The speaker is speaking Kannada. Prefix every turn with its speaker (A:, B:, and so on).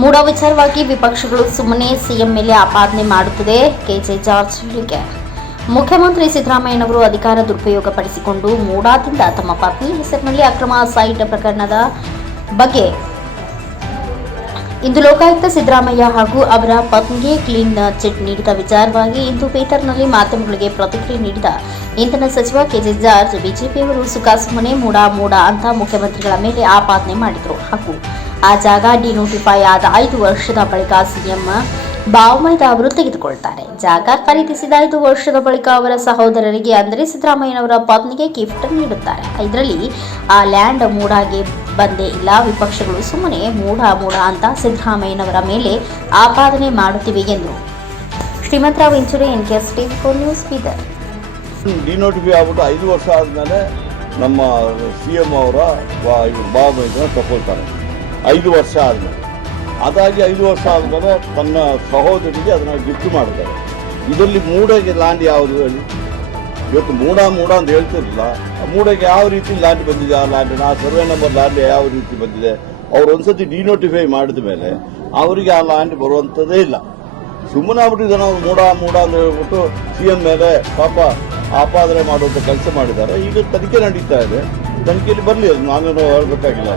A: ಮೂಡ ವಿಚಾರವಾಗಿ ವಿಪಕ್ಷಗಳು ಸುಮ್ಮನೆ ಸಿಎಂ ಮೇಲೆ ಆಪಾದನೆ ಮಾಡುತ್ತದೆ. ಕೆಜೆ ಜಾರ್ಜ್ ಹೇಳಿಕೆ ಮುಖ್ಯಮಂತ್ರಿ ಸಿದ್ದರಾಮಯ್ಯನವರು ಅಧಿಕಾರ ದುರುಪಯೋಗ ಪಡಿಸಿಕೊಂಡು ಮೂಡಾದಿಂದ ತಮ್ಮ ಪತ್ನಿ ಹೆಸರಿನಲ್ಲಿ ಅಕ್ರಮ ಸೈಟ್ ಪ್ರಕರಣದ ಬಗ್ಗೆ ಇಂದು ಲೋಕಾಯುಕ್ತ ಸಿದ್ದರಾಮಯ್ಯ ಹಾಗೂ ಅವರ ಪತ್ನಿಗೆ ಕ್ಲೀನ್ ಚಿಟ್ ನೀಡಿದ ವಿಚಾರವಾಗಿ ಇಂದು ಪೇಟರ್ನಲ್ಲಿ ಮಾಧ್ಯಮಗಳಿಗೆ ಪ್ರತಿಕ್ರಿಯೆ ನೀಡಿದ ಇಂಧನ ಸಚಿವ ಕೆಜೆ ಜಾರ್ಜ್, ಬಿಜೆಪಿಯವರು ಸುಖಾಸುಮ್ಮನೆ ಮೂಡ ಮೂಡ ಅಂತ ಮುಖ್ಯಮಂತ್ರಿಗಳ ಮೇಲೆ ಆಪಾದನೆ ಮಾಡಿದರು. ಹಾಗೂ ಆ ಜಾಗ ಡಿನೋಟಿಫೈ ಆದ ಐದು ವರ್ಷದ ಬಳಿಕ ಸಿಎಂ ಬಾವಮೈದ ಅವರು ತೆಗೆದುಕೊಳ್ತಾರೆ. ಜಾಗ ಖರೀದಿಸಿದ ಐದು ವರ್ಷದ ಬಳಿಕ ಅವರ ಸಹೋದರರಿಗೆ ಅಂದರೆ ಸಿದ್ದರಾಮಯ್ಯನವರ ಪತ್ನಿಗೆ ಗಿಫ್ಟ್ ನೀಡುತ್ತಾರೆ. ಇದರಲ್ಲಿ ಆ ಲ್ಯಾಂಡ್ ಮೂಡಾಗೆ ಬಂದೇ ಇಲ್ಲ, ವಿಪಕ್ಷಗಳು ಸುಮ್ಮನೆ ಮೂಡ ಮೂಡ ಅಂತ ಸಿದ್ದರಾಮಯ್ಯನವರ ಮೇಲೆ ಆಪಾದನೆ ಮಾಡುತ್ತಿವೆ ಎಂದರು Shrimantrao ಇಂಚುರಿ N K S TV four news Bidar.
B: ಆಗ್ಬಿಟ್ಟು ಐದು ವರ್ಷ ಆದಮೇಲೆ ನಮ್ಮ ಸಿ ಎಂ ಅವರ ಇವರು ಬಾಬು ಇದನ್ನ ತಗೊಳ್ತಾರೆ. ಐದು ವರ್ಷ ಆದಮೇಲೆ. ಅದಾಗಿ ಐದು ವರ್ಷ ಆದಮೇಲೆ ತನ್ನ ಸಹೋದರಿಗೆ ಅದನ್ನು ಗಿಫ್ಟ್ ಮಾಡ್ತಾರೆ ಇದರಲ್ಲಿ ಮೂಡೆಗೆ ಲ್ಯಾಂಡ್ ಯಾವುದು ಹೇಳಿ? ಇವತ್ತು ಮೂಡ ಮೂಡ ಅಂತ ಹೇಳ್ತಿರಲಿಲ್ಲ. ಆ ಮೂಡಗೆ ಯಾವ ರೀತಿ ಲ್ಯಾಂಡ್ ಬಂದಿದೆ? ಆ ಲ್ಯಾಂಡ್ ಆ ಸರ್ವೆ ನಂಬರ್ ಲ್ಯಾಂಡ್ ಯಾವ ರೀತಿ ಬಂದಿದೆ? ಅವ್ರು ಒಂದ್ಸತಿ ಡಿನೋಟಿಫೈ ಮಾಡಿದ ಮೇಲೆ ಅವರಿಗೆ ಆ ಲ್ಯಾಂಡ್ ಬರುವಂಥದ್ದೇ ಇಲ್ಲ. ಸುಮ್ಮನೆ ಆಗ್ಬಿಟ್ಟಿದೆ ನಾವು ಮೂಡ ಮೂಡ ಅಂತ ಹೇಳ್ಬಿಟ್ಟು ಸಿ ಎಂ ಮೇಲೆ ಪಾಪ ಆಪಾದನೆ ಮಾಡುವಂಥ ಕೆಲಸ ಮಾಡಿದ್ದಾರೆ. ಈಗ ತನಿಖೆ ನಡೀತಾ ಇದೆ. ತನಿಖೆಯಲ್ಲಿ ಬರಲಿ ಅದು ನಾನೇನು ಹೇಳ್ಬೇಕಾಗಿಲ್ಲ